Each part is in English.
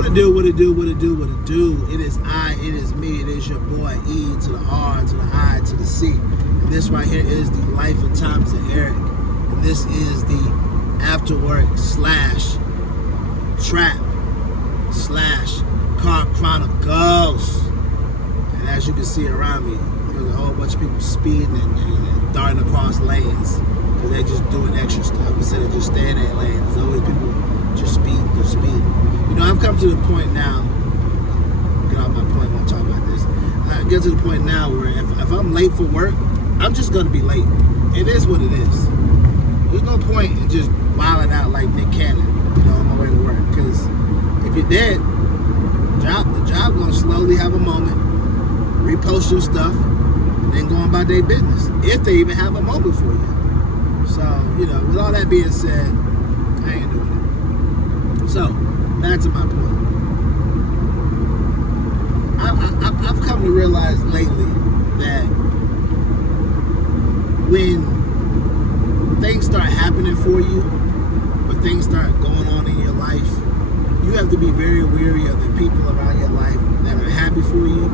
What it do, what it do, what it do, what it do. It is I, it is me, it is your boy E to the R to the I to the C. And this right here is the Life and Times of Eric. And this is the afterwork / trap / car chronicles. And as you can see around me, there's a whole bunch of people speeding and darting across lanes. Because they're just doing extra stuff instead of just staying in their lane. There's always people just speeding. You know, I've come to the point now, get off my point when I talk about this. I get to the point now where if I'm late for work, I'm just going to be late. It is what it is. There's no point in just wilding out like Nick Cannon, you know, on my way to work. Because if you're dead, the job going to slowly have a moment, repost your stuff, and then go on about their business. If they even have a moment for you. So, you know, with all that being said, I ain't doing it. So, back to my point. I've come to realize lately that when things start happening for you, when things start going on in your life, you have to be very wary of the people around your life that are happy for you,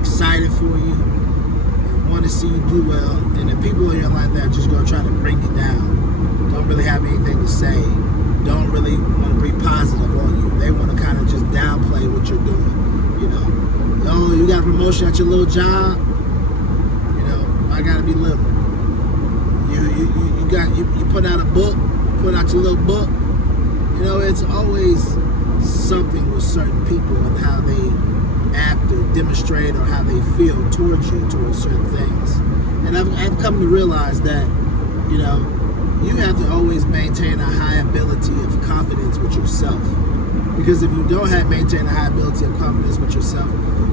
excited for you, and want to see you do well, and the people in your life that are just going to try to bring you down, don't really have anything to say, don't really want to be positive on you. They want to kind of just downplay what you're doing, you know. Oh, you got a promotion at your little job, you know, I got to be little. You put out a book, put out your little book. You know, it's always something with certain people and how they act or demonstrate or how they feel towards you, towards certain things. And I've come to realize that, you know, you have to always maintain a high ability of confidence with yourself. Because if you don't maintain a high ability of confidence with yourself,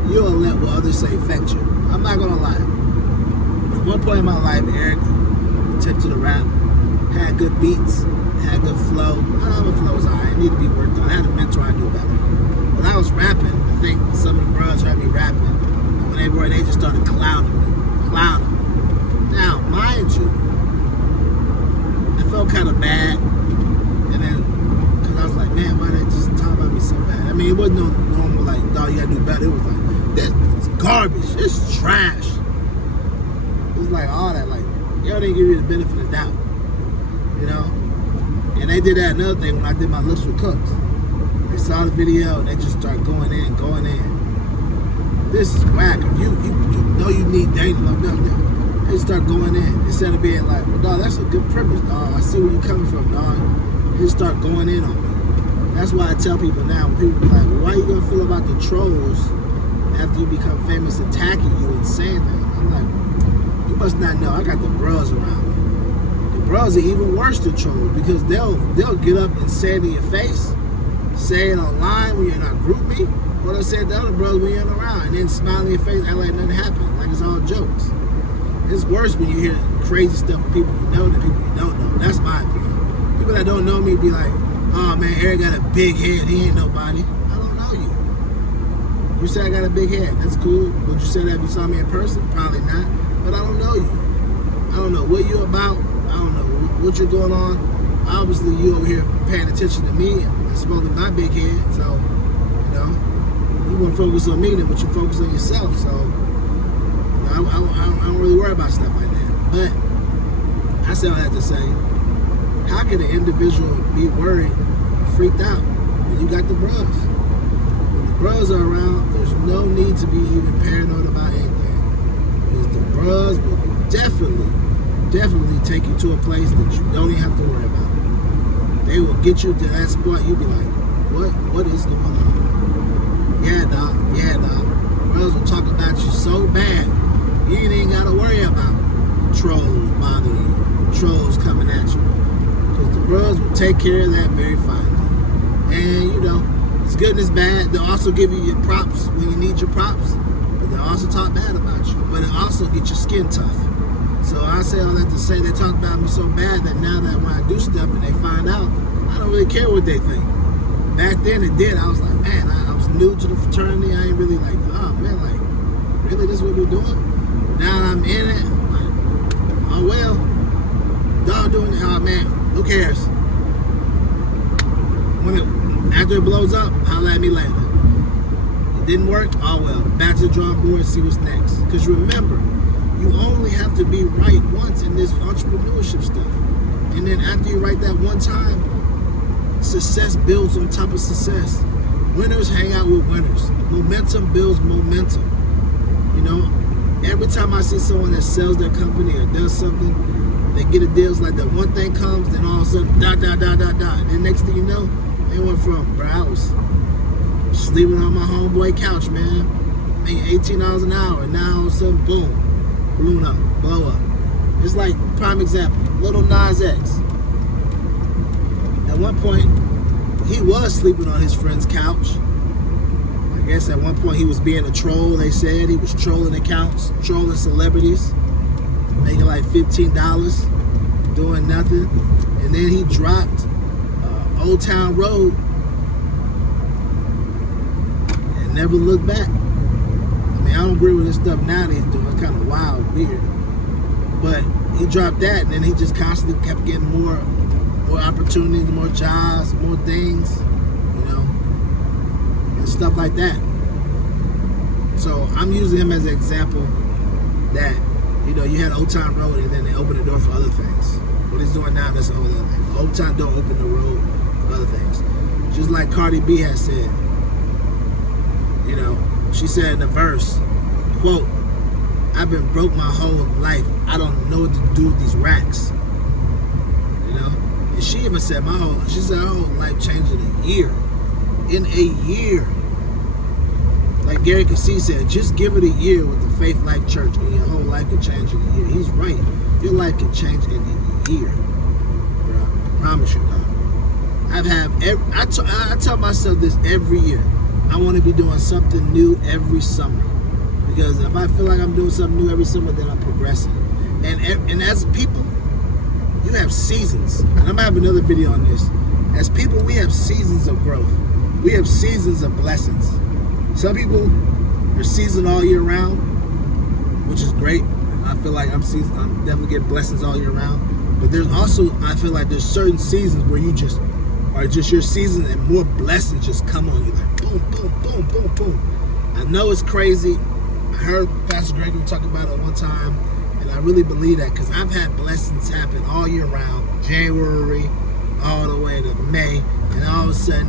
you'll let what others say affect you. I'm not gonna lie. At one point in my life, Eric attempted to rap, had good beats, had good flow. I know the flow was alright, it needed to be worked on. I had a mentor, I knew better. When I was rapping, I think some of the Bruhz heard me rapping. And when they just started clowning me. Now, mind you, I felt kind of bad. And then, because I was like, man, why they just talk about me so bad? I mean, it wasn't no normal, like, dog, you gotta do better. It was like, this is garbage, this is trash. It was like all that, like, y'all didn't give me the benefit of doubt, you know? And they did that another thing when I did my looks with Cooks. They saw the video and they just start going in. This is whack. You know you need dating, like that. They start going in instead of being like, well, dog, that's a good premise, dog. I see where you're coming from, dog. They just start going in on me. That's why I tell people now, when people be like, well, why you gonna feel about the trolls after you become famous attacking you and saying things? I'm like, you must not know, I got the Bruhz around me. The Bruhz are even worse than trolls because they'll get up and say it in your face, say it online when you're not group me, or they'll say it to other brothers when you're not around, and then smile in your face, act like nothing happened, like it's all jokes. It's worse when you hear crazy stuff from people you know than people you don't know. That's my opinion. People that don't know me be like, oh man, Eric got a big head, he ain't nobody. I don't know you. You say I got a big head, that's cool. Would you say that if you saw me in person? Probably not. But I don't know you. I don't know what you're about. I don't know what you're going on. Obviously, you over here paying attention to me and smoking my big head. So, you know, you want to focus on me than what you focus on yourself. So, you know, I don't really worry about stuff like that. But I say all that to say, how can an individual be worried or freaked out when you got the Bruhz? When the Bruhz are around, there's no need to be even paranoid about anything. Because the Bruhz will definitely take you to a place that you don't even have to worry about. They will get you to that spot, you'll be like, what is going on? Yeah, dog. Bruhz will talk about you so bad, you ain't even gotta worry about trolls bothering you, trolls coming at you. Because the Bruhz will take care of that very finely. And, you know, it's good and it's bad. They'll also give you your props when you need your props, but they'll also talk bad about you. But it also get your skin tough. So I say all that to say they talk about me so bad that now that when I do stuff and they find out, I don't really care what they think. Back then it did. I was like, man, I was new to the fraternity. I ain't really like, oh man, like, really this is what we're doing? Now that I'm in it, I'm like, oh well, dog doing it, oh man, who cares? When After it blows up, holla at me later. It didn't work? Oh well. Back to the drawing board and see what's next. Because remember, you only have to be right once in this entrepreneurship stuff. And then after you write that one time, success builds on top of success. Winners hang out with winners. Momentum builds momentum. You know, every time I see someone that sells their company or does something, they get a deal, it's like that one thing comes, then all of a sudden, And then next thing you know, they went from, bro, I was sleeping on my homeboy couch, man, making $18 an hour, and now all of a sudden, boom, balloon up, blow up. It's like, prime example, little Nas X. At one point, he was sleeping on his friend's couch. I guess at one point he was being a troll, they said. He was trolling accounts, trolling celebrities, making like $15, doing nothing. And then he dropped Old Town Road and never looked back. I mean, I don't agree with this stuff now that he's doing. It's kind of wild, weird. But he dropped that, and then he just constantly kept getting more opportunities, more jobs, more things, you know, and stuff like that. So I'm using him as an example that, you know, you had Old Town Road and then they opened the door for other things. What he's doing now, that's the whole other thing. Old Town don't open the road for other things. Just like Cardi B has said, you know, she said in the verse, quote, I've been broke my whole life. I don't know what to do with these racks. You know? And she even said her whole life changed in a year. In a year. Like Gary Cassie said, just give it a year with the Faith Life Church and your whole life can change in a year. He's right. Your life can change in a year. Bro, I promise you, dog. I tell myself this every year. I want to be doing something new every summer. Because if I feel like I'm doing something new every summer, then I'm progressing. And as people, you have seasons. And I'm going to have another video on this. As people, we have seasons of growth. We have seasons of blessings. Some people are seasoned all year round, which is great. I feel like I'm definitely getting blessings all year round. But there's also, I feel like there's certain seasons where you just are just your season and more blessings just come on you. Like boom, boom, boom, boom, boom. I know it's crazy. I heard Pastor Gregory talk about it one time. And I really believe that because I've had blessings happen all year round. January all the way to May. And all of a sudden,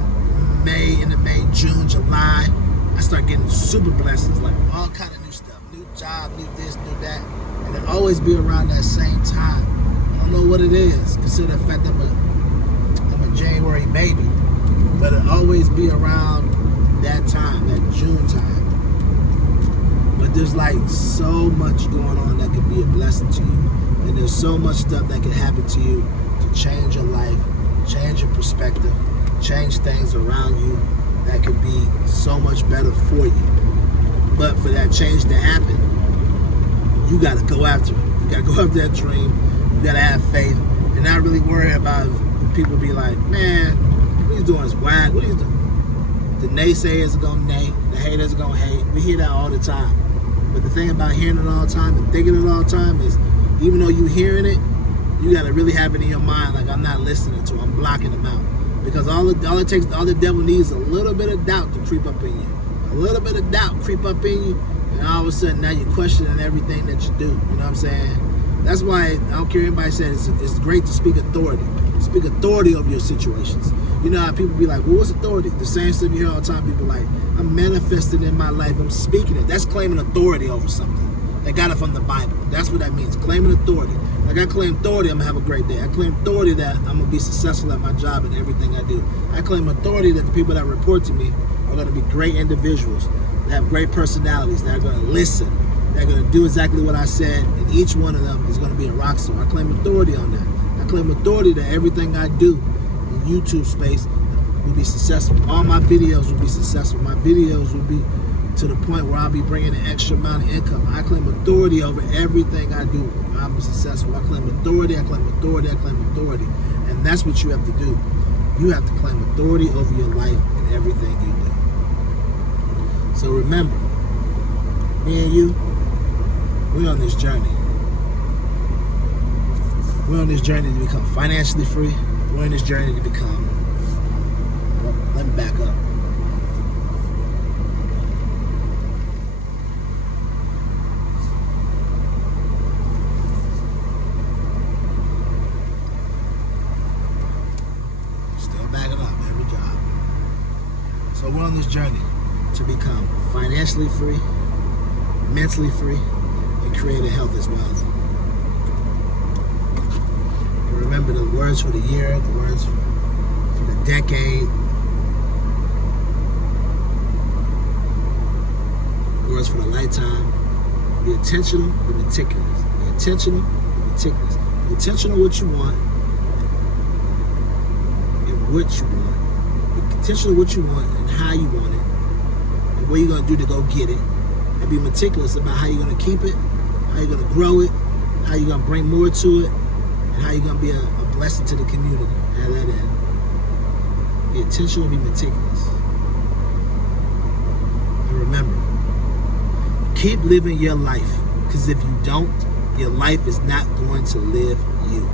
May, June, July, I start getting super blessings, like all kind of new stuff. New job, new this, new that. And it always be around that same time. I don't know what it is. Consider the fact that I'm a January baby. But it always be around that time, that June time. But there's like so much going on that could be a blessing to you. And there's so much stuff that can happen to you to change your life, change your perspective, change things around you that could be so much better for you. But for that change to happen, you got to go after it. You got to go after that dream. You got to have faith and not really worry about if people be like, man, what he's doing is whack. What he's doing? The naysayers are going to nay. The haters are going to hate. We hear that all the time. But the thing about hearing it all the time and thinking it all the time is, even though you're hearing it, you got to really have it in your mind like, I'm not listening to it. I'm blocking them out. Because all the devil needs is a little bit of doubt to creep up in you. A little bit of doubt creep up in you, and all of a sudden now you're questioning everything that you do. You know what I'm saying? That's why I don't care what anybody says, it's great to speak authority. Speak authority over your situations. You know how people be like, well, what's authority? The same stuff you hear all the time. People like, I'm manifesting in my life. I'm speaking it. That's claiming authority over something. They got it from the Bible. That's what that means, claiming authority. Like I claim authority, I'm going to have a great day. I claim authority that I'm going to be successful at my job and everything I do. I claim authority that the people that report to me are going to be great individuals, that have great personalities, that are going to listen, that are going to do exactly what I said, and each one of them is going to be a rock star. I claim authority on that. I claim authority that everything I do in YouTube space will be successful. All my videos will be successful. My videos will be to the point where I'll be bringing an extra amount of income. I claim authority over everything I do. I'm successful. I claim authority, I claim authority, I claim authority. And that's what you have to do. You have to claim authority over your life and everything you do. So remember, me and you, we're on this journey. We're on this journey to become financially free. We're on this journey to become, well, let me So we're on this journey to become financially free, mentally free, and create a health as well. And remember the words for the year, the words for the decade, the words for the lifetime. Be intentional, be meticulous. Be intentional, be meticulous. Be intentional what you want and what you want. Be intentional what you want and how you want it and what you're going to do to go get it. And be meticulous about how you're going to keep it, how you're going to grow it, how you're going to bring more to it, and how you're going to be a blessing to the community at that end. Be intentional, be meticulous. And remember, keep living your life, because if you don't, your life is not going to live you.